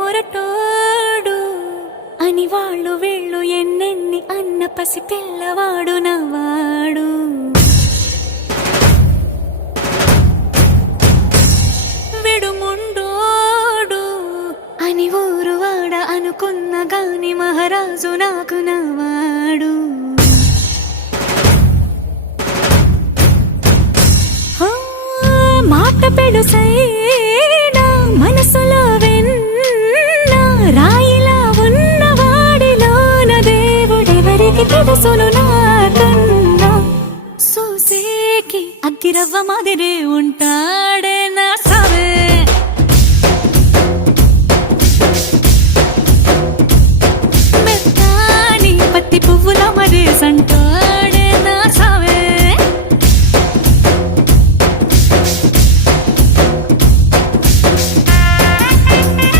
విడుమొరటోడు అని వాళ్ళు వీళ్ళు ఎన్నెన్ని అన్న పసి పిల్లవాడు నవ్వాడు. విడుముండోడు అని ఊరు వాడ అనుకున్న గాని మహారాజు నాకు నవ్వాడు. మాట పెడుసైనా మనసులో వెన్న రాయిలా ఉన్నవాడిలోన దేవుడెవరికి తెలుసును నాకన్నా. సూసేకి అగ్గిరవ్వ మాదిరే ఉంటా